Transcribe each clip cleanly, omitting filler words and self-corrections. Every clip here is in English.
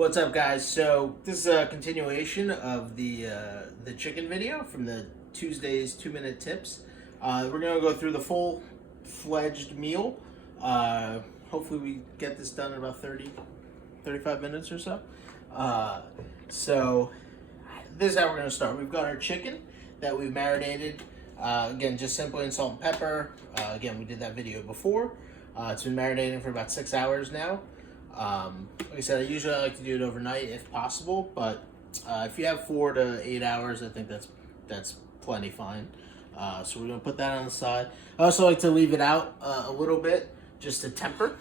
What's up, guys? So this is a continuation of the chicken video from the Tuesday's 2-minute tips. We're gonna go through the full-fledged meal. Hopefully we get this done in about 35 minutes or so. So this is how we're gonna start. We've got our chicken that we've marinated. Again, just simply in salt and pepper. Again, we did that video before. It's been marinating for about 6 hours now. Like I said, I usually like to do it overnight if possible, but if you have 4 to 8 hours, I think that's plenty fine. So we're gonna put that on the side. I also like to leave it out a little bit just to temper.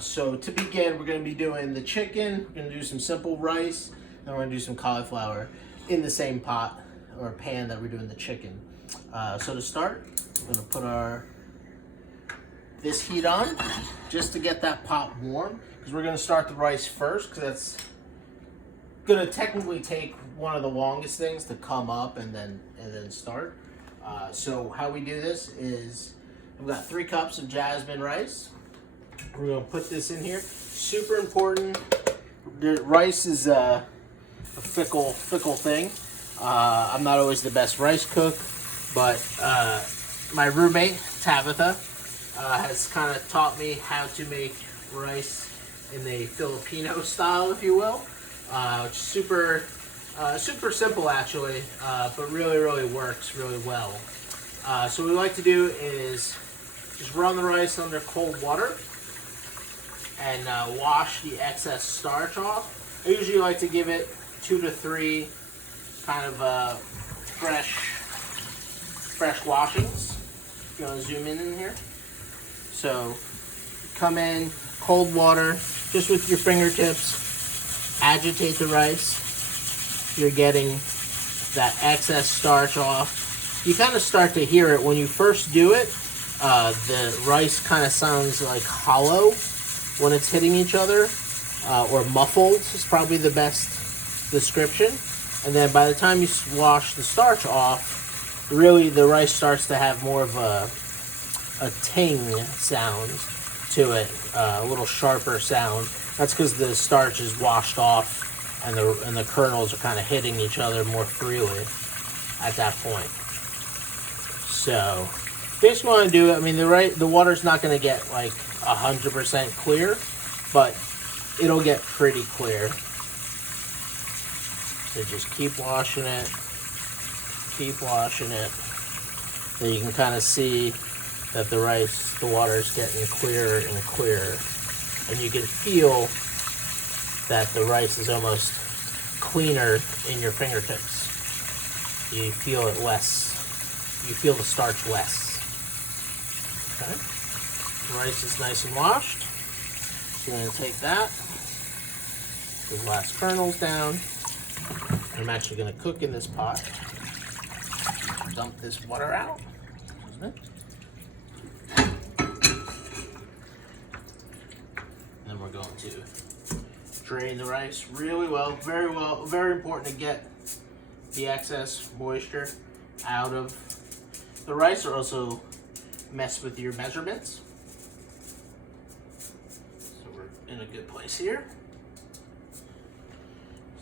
So to begin, we're gonna be doing the chicken. We're gonna do some simple rice, and we're gonna do some cauliflower in the same pot or pan that we're doing the chicken. So to start, we're gonna put this heat on just to get that pot warm, because we're going to start the rice first, because that's going to technically take one of the longest things to come up and then start. So how we do this is we've got 3 cups of jasmine rice. We're going to put this in here. Super important. The rice is a fickle thing. I'm not always the best rice cook, but my roommate Tabitha has kind of taught me how to make rice in the Filipino style, if you will, which is super simple actually, but really works really well. So what we like to do is just run the rice under cold water and wash the excess starch off. I usually like to give it 2 to 3 kind of fresh washings. If you want to zoom in here. So come in, cold water, just with your fingertips, agitate the rice. You're getting that excess starch off. You kind of start to hear it when you first do it. The rice kind of sounds like hollow when it's hitting each other, or muffled is probably the best description. And then by the time you wash the starch off, really the rice starts to have more of a ting sound to it, a little sharper sound. That's because the starch is washed off and the kernels are kind of hitting each other more freely at that point. So basically want to do it, I mean the water's not going to get like 100% clear, but it'll get pretty clear. So just keep washing it. Then you can kind of see that the water is getting clearer and clearer. And you can feel that the rice is almost cleaner in your fingertips. You feel it less, you feel the starch less. Okay? The rice is nice and washed. So you're gonna take that, those last kernels down. I'm actually gonna cook in this pot. Dump this water out. Then we're going to drain the rice really well, very important to get the excess moisture out of the rice, or also mess with your measurements. So we're in a good place here.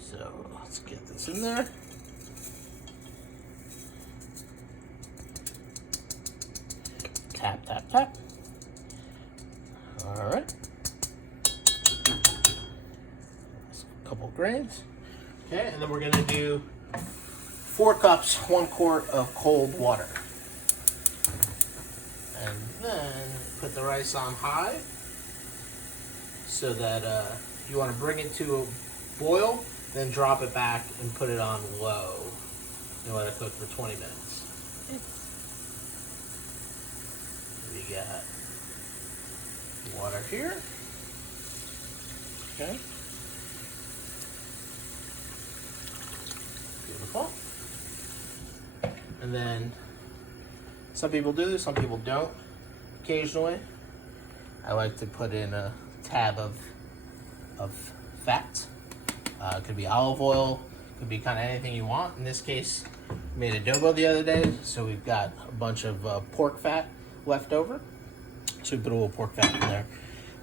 So let's get this in there. Tap, tap, tap. All right. Couple grains. Okay, and then we're gonna do 4 cups, 1 quart of cold water. And then put the rice on high so that you want to bring it to a boil, then drop it back and put it on low. You let it cook for 20 minutes. We got water here. Okay. Beautiful. And then some people do this, some people don't. Occasionally, I like to put in a tab of fat. It could be olive oil, could be kind of anything you want. In this case, we made adobo the other day, so we've got a bunch of pork fat left over. So we put a little pork fat in there.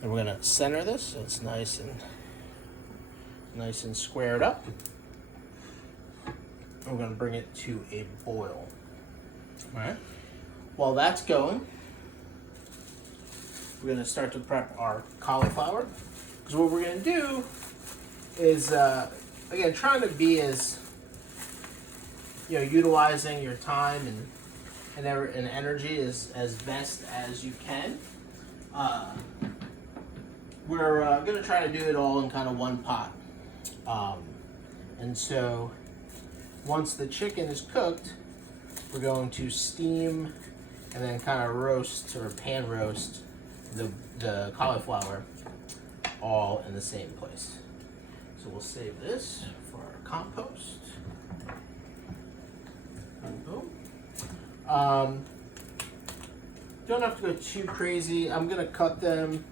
And we're gonna center this so it's nice and nice and squared up. We're going to bring it to a boil. All right. While that's going, we're going to start to prep our cauliflower. Because what we're going to do is, again, trying to be as, utilizing your time and energy as best as you can. We're going to try to do it all in kind of one pot. And so once the chicken is cooked, we're going to steam and then kind of roast or pan roast the cauliflower all in the same place. So we'll save this for our compost. Boom. Don't have to go too crazy. I'm gonna cut them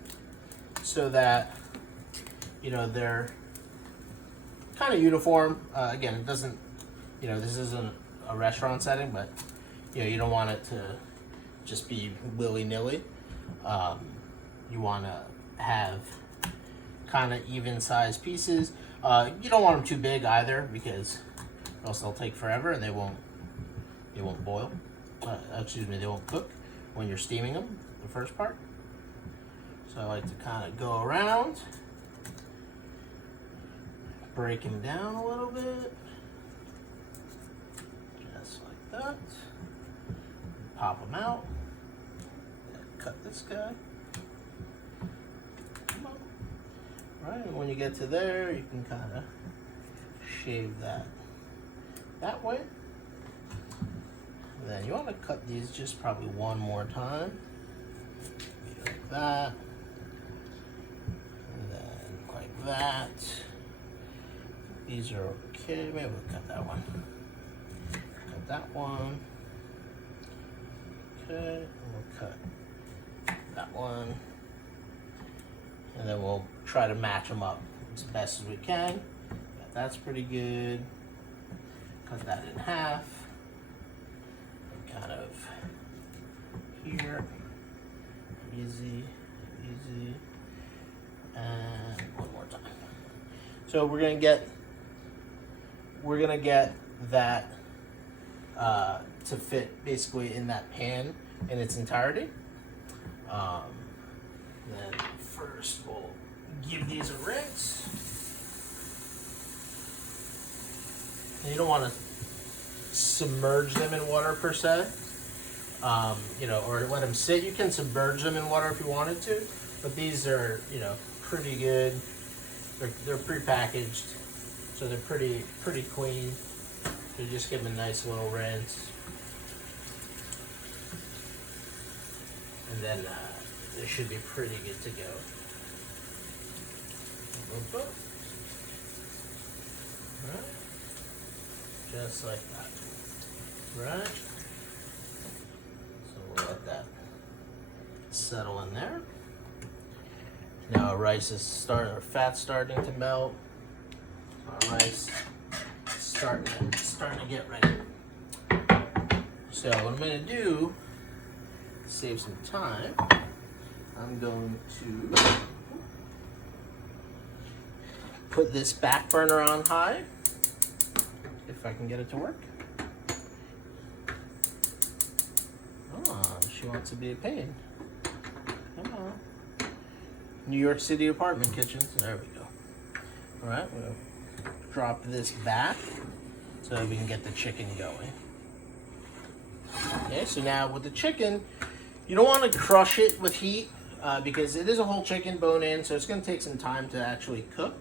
so that they're kind of uniform. Again, it doesn't, this isn't a restaurant setting, but you don't want it to just be willy-nilly. You want to have kind of even-sized pieces. You don't want them too big either, because else they'll take forever and they won't boil. They won't cook when you're steaming them, the first part. So I like to kind of go around, break them down a little bit, just like that. Pop them out. Cut this guy. Come on. Right, and when you get to there, you can kind of shave that way. And then you want to cut these just probably one more time. Like that. And then like that. These are okay. Maybe we'll cut that one. Cut that one. Okay. And we'll cut that one. And then we'll try to match them up as best as we can. That's pretty good. Cut that in half. Kind of here, easy, and one more time. So we're gonna get that to fit basically in that pan in its entirety. Then first we'll give these a rinse. And you don't want to submerge them in water per se, or let them sit. You can submerge them in water if you wanted to, but these are, pretty good. They're pre-packaged, so they're pretty clean. So just give them a nice little rinse, and then they should be pretty good to go. Boom, boom. All right. Just like that. Right? So we'll let that settle in there. Now our rice is fat's starting to melt. Our rice is starting to get ready. So what I'm gonna do, save some time, I'm going to put this back burner on high. If I can get it to work. Oh, she wants to be a pain. Come on. New York City apartment kitchens. There we go. All right, we'll drop this back so we can get the chicken going. Okay, so now with the chicken, you don't want to crush it with heat because it is a whole chicken bone in, so it's going to take some time to actually cook.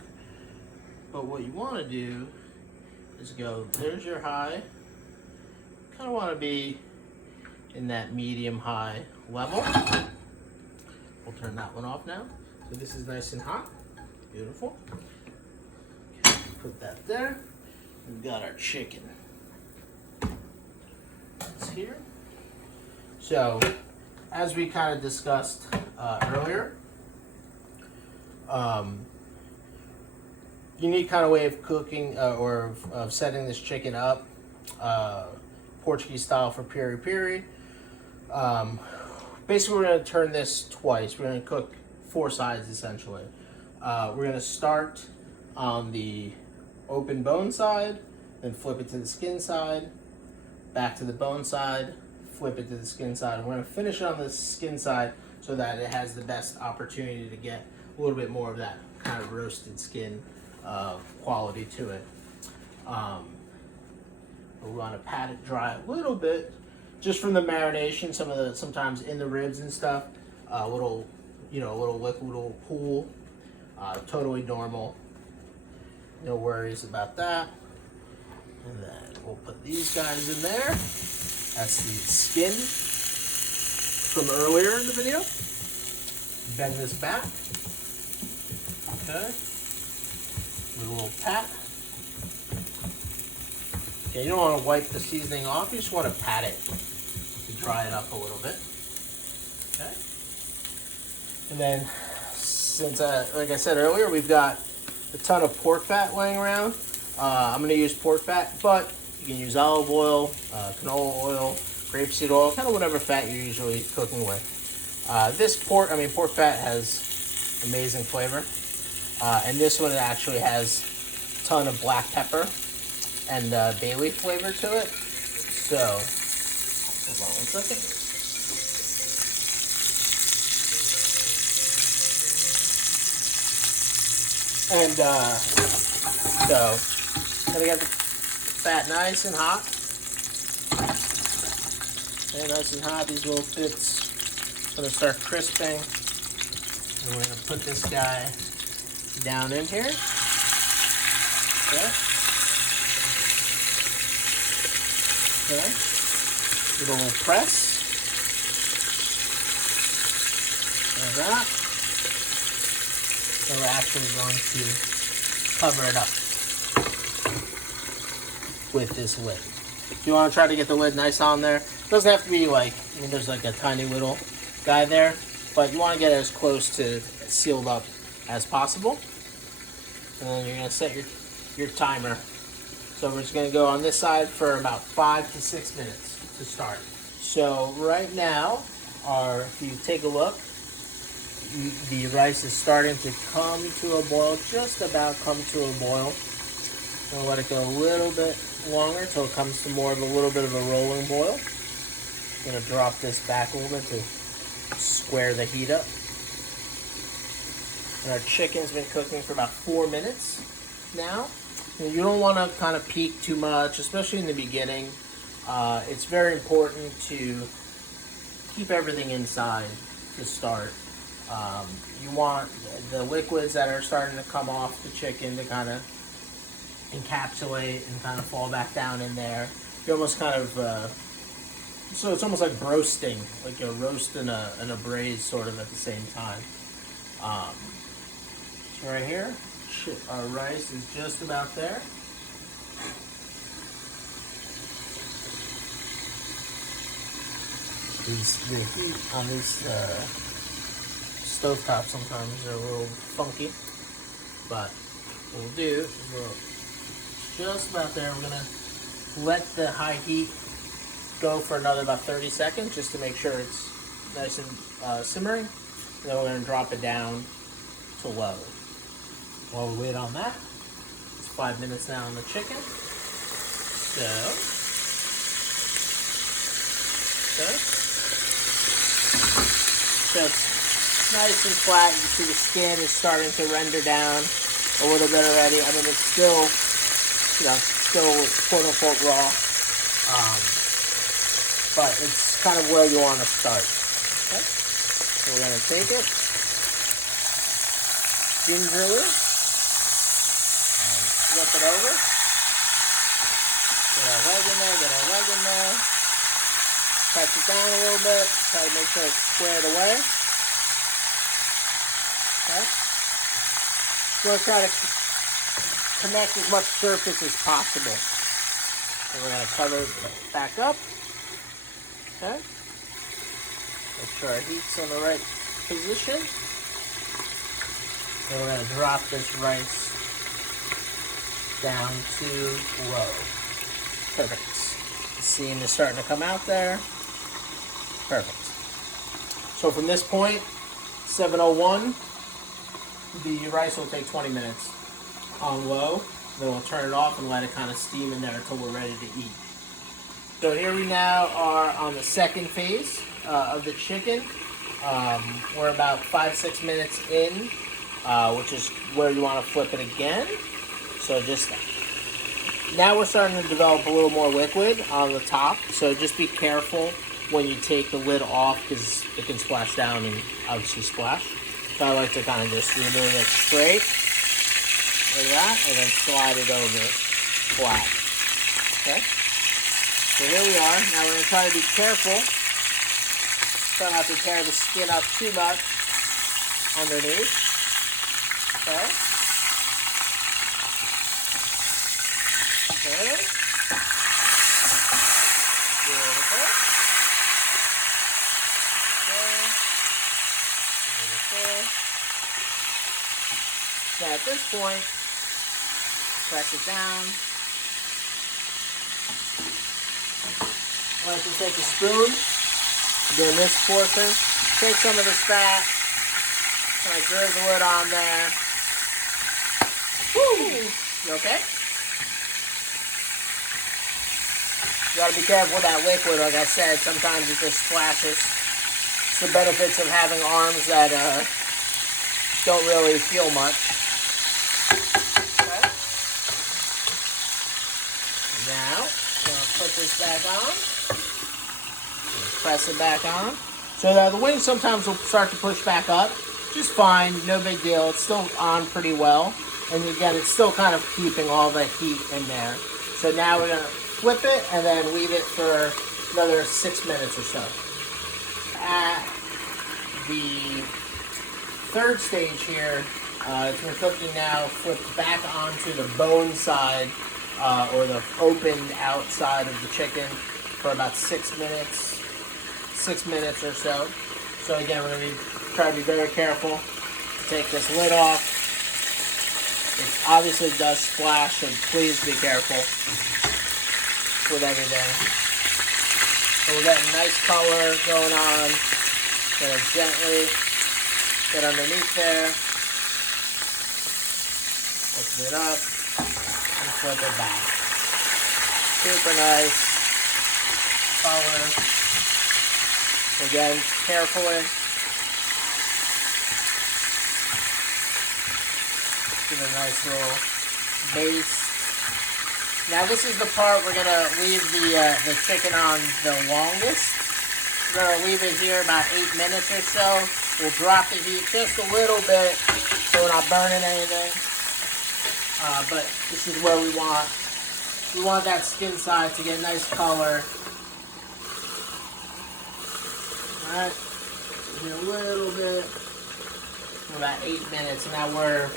But what you want to do is go, there's your high. Kind of want to be in that medium high level. We'll turn that one off now. So this is nice and hot. Beautiful. Okay, put that there. We've got our chicken. It's here. So, as we kind of discussed earlier, unique kind of way of cooking or of setting this chicken up, Portuguese style for piri piri. Basically, we're going to turn this twice. We're going to cook 4 sides essentially. We're going to start on the open bone side, then flip it to the skin side, back to the bone side, flip it to the skin side. And we're going to finish it on the skin side so that it has the best opportunity to get a little bit more of that kind of roasted skin quality to it. We want to pat it dry a little bit, just from the marination. Sometimes in the ribs and stuff, a little liquid, little pool, totally normal. No worries about that. And then we'll put these guys in there. That's the skin from earlier in the video. Bend this back. Okay. With a little pat. Okay, you don't want to wipe the seasoning off. You just want to pat it to dry it up a little bit. Okay. And then, since, like I said earlier, we've got a ton of pork fat laying around. I'm going to use pork fat, but you can use olive oil, canola oil, grapeseed oil, kind of whatever fat you're usually cooking with. Pork fat has amazing flavor. And this one actually has a ton of black pepper and bay leaf flavor to it. So, hold on one second. And so, gonna get the fat nice and hot. Okay, nice and hot. These little bits gonna start crisping. And we're gonna put this guy down in here. Okay. Okay. Give it a little press. Like that. So we're actually going to cover it up with this lid. If you want to try to get the lid nice on there, it doesn't have to be like, there's like a tiny little guy there, but you want to get it as close to sealed up as possible. And then you're going to set your timer. So we're just going to go on this side for about 5 to 6 minutes to start. So right now, if you take a look, the rice is starting to come to a boil, just about come to a boil. I'm going to let it go a little bit longer until it comes to more of a little bit of a rolling boil. I'm going to drop this back a little bit to square the heat up. And our chicken's been cooking for about 4 minutes now. And you don't want to kind of peak too much, especially in the beginning. It's very important to keep everything inside to start. You want the liquids that are starting to come off the chicken to kind of encapsulate and kind of fall back down in there. You almost kind of, so it's almost like roasting, like you're roasting and a braise sort of at the same time. So right here, our rice is just about there. The heat on these stovetop sometimes are a little funky, but what we'll do is just about there. We're gonna let the high heat go for another about 30 seconds just to make sure it's nice and simmering. And then we're gonna drop it down to low. While we wait on that, it's 5 minutes now on the chicken. So, it's nice and flat. You can see the skin is starting to render down a little bit already. I mean, it's still, still quote unquote raw, but it's kind of where you want to start. Okay, so we're gonna take it gingerly and flip it over. Get our leg in there. Touch it down a little bit. Try to make sure it's squared away. Okay. So we're trying to connect as much surface as possible. And we're going to cover it back up. Okay. Make sure our heat's in the right position. And we're going to drop this rice down to low. Perfect. The seam is starting to come out there. Perfect. So from this point, 7:01, the rice will take 20 minutes on low. Then we'll turn it off and let it kind of steam in there until we're ready to eat. So here we now are on the second phase of the chicken. We're about 5-6 minutes in, which is where you want to flip it again. So just now we're starting to develop a little more liquid on the top. So just be careful when you take the lid off because it can splash down and obviously splash. So I like to kind of just remove it straight like that and then slide it over flat. Okay. So here we are. Now we're going to try to be careful. Try not to tear the skin up too much underneath. Okay. Okay. Beautiful. Okay. Beautiful. So at this point, press it down. I like to take a spoon, doing this portion, take some of this fat, kind of drizzle it on there. Woo! You okay? You gotta be careful with that liquid, like I said, sometimes it just splashes. It's the benefits of having arms that don't really feel much. Okay. Now, I'm gonna put this back on. Press it back on. So the wings sometimes will start to push back up. Just fine, no big deal. It's still on pretty well. And again, it's still kind of keeping all the heat in there. So now we're gonna flip it and then leave it for another 6 minutes or so. At the third stage here, we're cooking now, flipped back onto the bone side or the opened outside of the chicken for about 6 minutes. 6 minutes or so. So again, we're going to try to be very careful. Take this lid off. It obviously does splash, so please be careful with everything. So we're getting nice color going on. Gonna gently get underneath there. Open it up and flip it back. Super nice color. Again, carefully. Give it a nice little base. Now this is the part we're gonna leave the chicken on the longest. We're gonna leave it here about 8 minutes or so. We'll drop the heat just a little bit so we're not burning anything. But this is where we want that skin side to get nice color. Alright, a little bit, for about 8 minutes. Now we're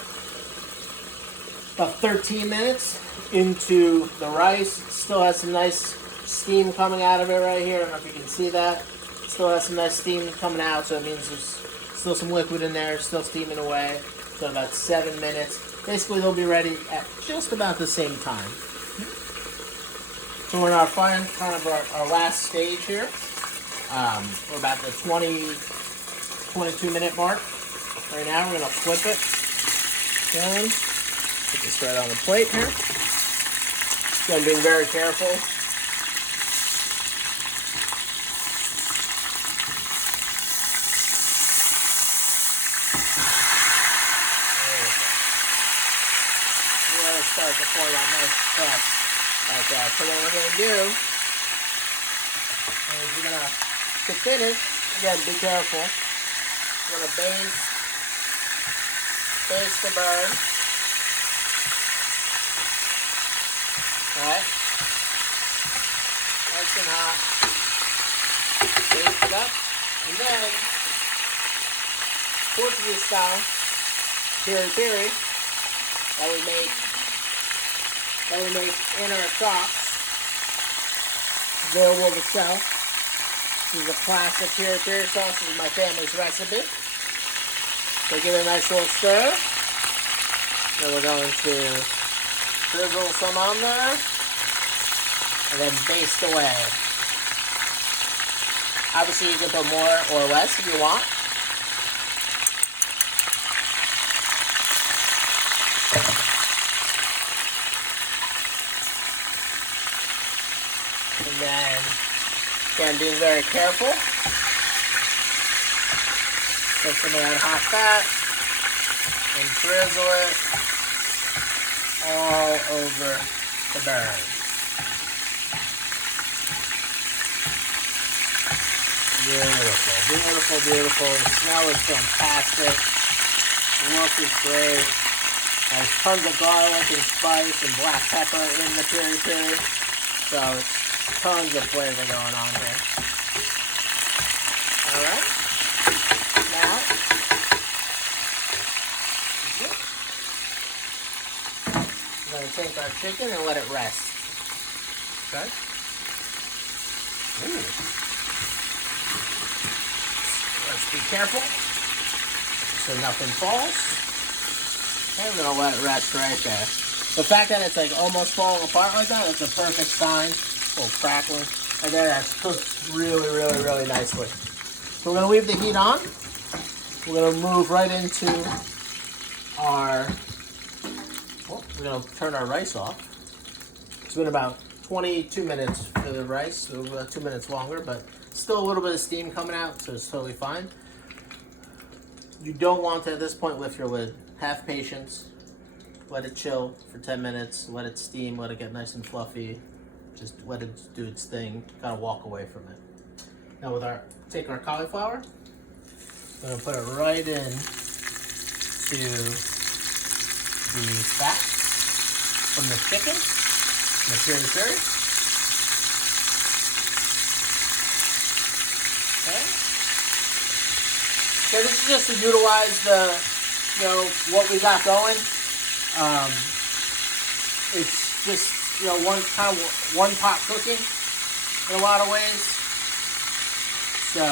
about 13 minutes into the rice. It still has some nice steam coming out of it right here. I don't know if you can see that. It still has some nice steam coming out, so it means there's still some liquid in there, still steaming away. So about 7 minutes. Basically, they'll be ready at just about the same time. So we're in our our last stage here. We're about the 22 minute mark. Right now, we're going to flip it. Again, put this right on the plate here. Again, being very careful. Start to pour that nice crust like that. So what we're going to do is we're going to finish, again, be careful. We're going to base the bird. Alright? Nice and hot. Base it up. And then, Portuguese style, piri that we make in our shops, available to sell. This is a classic piri sauce. This is my family's recipe. So give it a nice little stir. Then we're going to drizzle some on there, and then baste away. Obviously, you can put more or less if you want. Again, being very careful. Take some of that hot fat and drizzle it all over the bird. Beautiful, beautiful, beautiful. The smell is fantastic. The look is great. There's tons of garlic and spice and black pepper in the piri. So tons of flavor going on here. Alright. Now, we're going to take our chicken and let it rest. Okay? Ooh. Let's be careful so nothing falls. And we're gonna let it rest right there. The fact that it's like almost falling apart like that, that's a perfect sign. A little crackling. And then that's cooked really, really, really nicely. So we're gonna leave the heat on. We're gonna move right into our, we're gonna turn our rice off. It's been about 22 minutes for the rice, so about 2 minutes longer, but still a little bit of steam coming out, so it's totally fine. You don't want to, at this point, lift your lid. Have patience. Let it chill for 10 minutes. Let it steam. Let it get nice and fluffy. Just let it do its thing. Kind of walk away from it. Now, take our cauliflower. We're going to put it right in to the fat from the chicken, the piri. Okay. So this is just to utilize the, what we got going. It's just, one pot cooking in a lot of ways. So,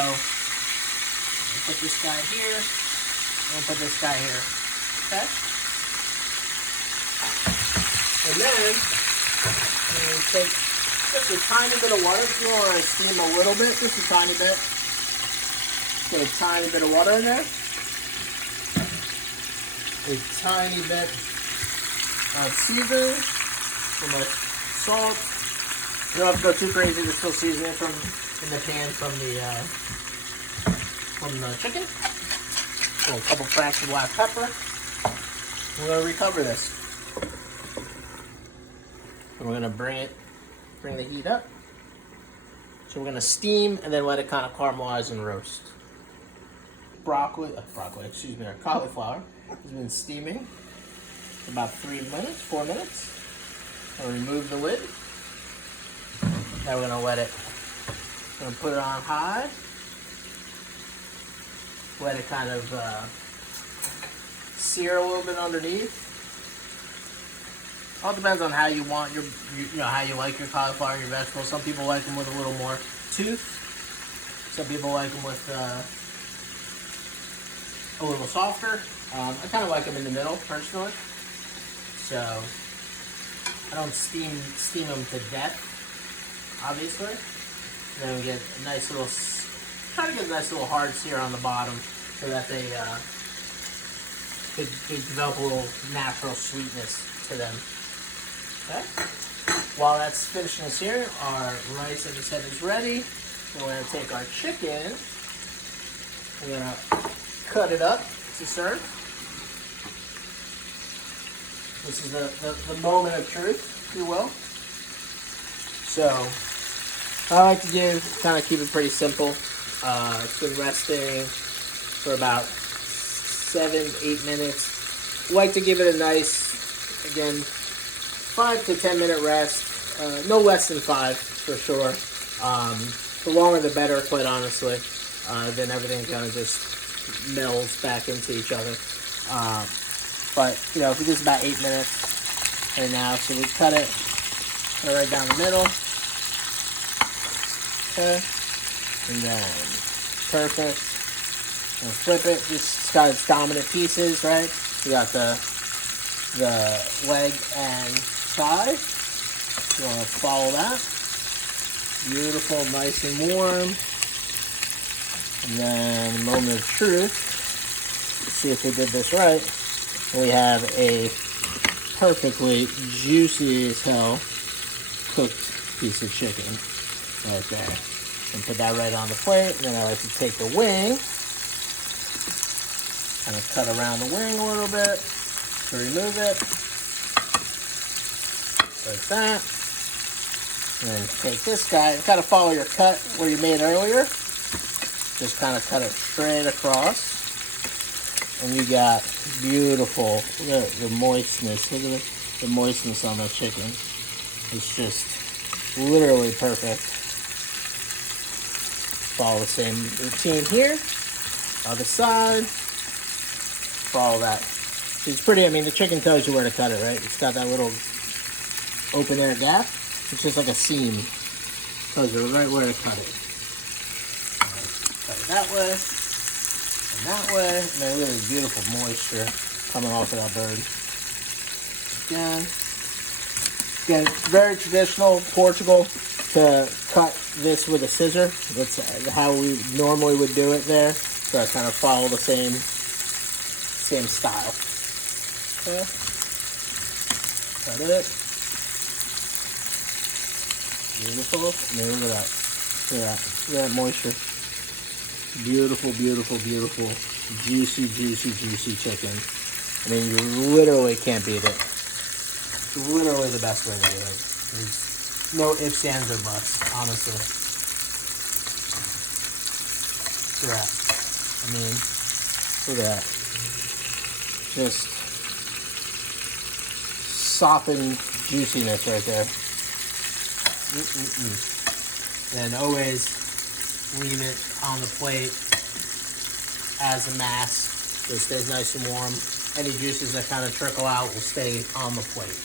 put this guy here, and put this guy here. Okay? And then, we're going to take just a tiny bit of water. If you want to steam a little bit, just a tiny bit. Put a tiny bit of water in there. A tiny bit of seasoning. Some salt. You don't have to go too crazy. There's still seasoning in the pan from the chicken. So a couple cracks of black pepper. We're going to recover this. And we're going to bring the heat up. So we're going to steam and then let it kind of caramelize and roast. Our cauliflower has been steaming for about 4 minutes. I'll remove the lid. Now we're going to put it on high. Let it kind of sear a little bit underneath. All depends on how you want how you like your cauliflower and your vegetables. Some people like them with a little more tooth. Some people like them with a little softer. I kind of like them in the middle, personally. So I don't steam them to death, obviously. And then we get a nice little, try to get a nice little hard sear on the bottom so that they develop a little natural sweetness to them. Okay. While that's finishing searing, our rice, like I said, is ready. We're going to take our chicken. We're going to cut it up to serve. This is the moment of truth, if you will. So, I like to kind of keep it pretty simple. It's been resting for about 7-8 minutes. I like to give it a nice, again, 5 to 10 minute rest. No less than 5 for sure. The longer the better, quite honestly. Then everything kind of just melds back into each other. But if we do about 8 minutes right now, so we cut it right down the middle. Okay, and then perfect. And flip it. It's got its dominant pieces, right? We got the leg and thigh. You want to follow that. Beautiful, nice and warm. And then, moment of truth. Let's see if we did this right. We have a perfectly juicy as hell cooked piece of chicken. right there. And put that right on the plate. And then I like to take the wing, kind of cut around the wing a little bit to remove it. Like that. And then take this guy and kind of follow your cut where you made earlier. Just kind of cut it straight across. And you got beautiful, look at the moistness. Look at the moistness on the chicken. It's just literally perfect. Follow the same routine here. Other side. Follow that. It's pretty, I mean, the chicken tells you where to cut it, right? It's got that little open air gap. It's just like a seam. Tells you right where to cut it. Cut it that way. And that way. And then look at the beautiful moisture coming off of that bird. Again, it's very traditional Portugal to cut this with a scissor. That's how we normally would do it there. So I kind of follow the same style. Okay. Cut it. Beautiful. And then look at that. Look at that. Look at that moisture. Beautiful, beautiful, beautiful. Juicy, juicy, juicy chicken. I mean, you literally can't beat it. It's literally the best way to do it. There's no ifs, ands, or buts, honestly. Look at that. I mean, look at that. Just sopping juiciness right there. And always leave it on the plate as a mass so it stays nice and warm. Any juices that kind of trickle out will stay on the plate.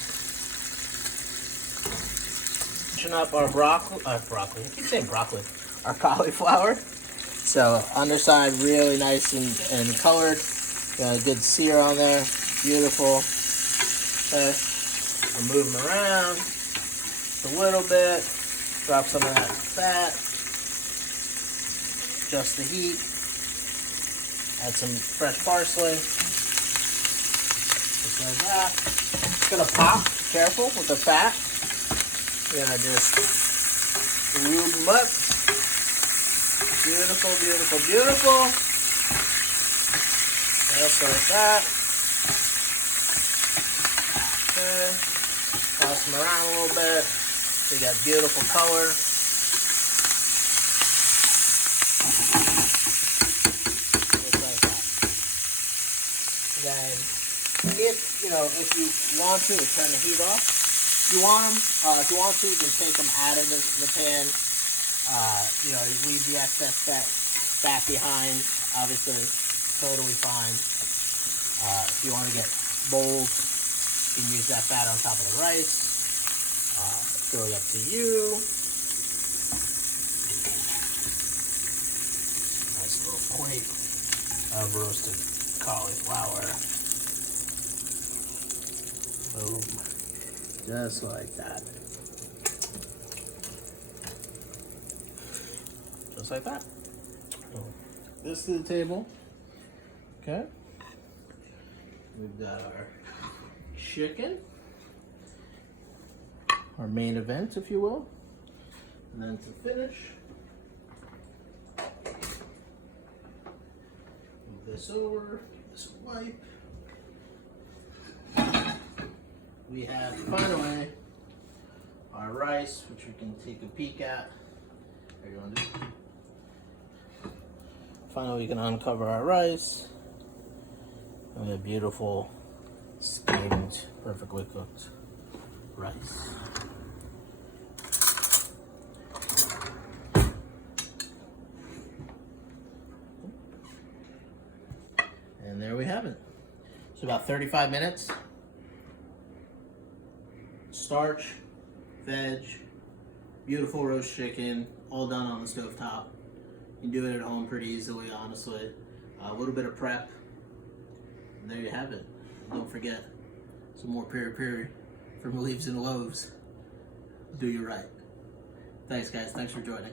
Up our broccoli, I keep saying broccoli, our cauliflower. So underside really nice and colored. Got a good sear on there, beautiful. Okay, I'll move them around a little bit, drop some of that fat, adjust the heat, add some fresh parsley, just like that. It's gonna pop, careful with the fat. You're gonna just lube them up. Beautiful, beautiful, beautiful. Just like that. Okay. Toss them around a little bit. So you got beautiful color. Just like that. Then, if you want to, turn the heat off. If you want to, you can take them out of the pan. You leave the excess fat behind. Obviously, totally fine. If you want to get bold, you can use that fat on top of the rice. It's really up to you. Nice little plate of roasted cauliflower. Boom. Just like that. Just like that. This to the table. Okay. We've got our chicken. Our main event, if you will. And then to finish, move this over, give this a wipe. We have finally our rice, which we can take a peek at. There you want to do. Finally, we can uncover our rice. And we have beautiful, steamed, perfectly cooked rice. And there we have it. It's about 35 minutes. Starch, veg, beautiful roast chicken, all done on the stovetop. You can do it at home pretty easily, honestly. A little bit of prep, and there you have it. Don't forget, some more piri from Leaves and Loaves. Do you right. Thanks, guys. Thanks for joining.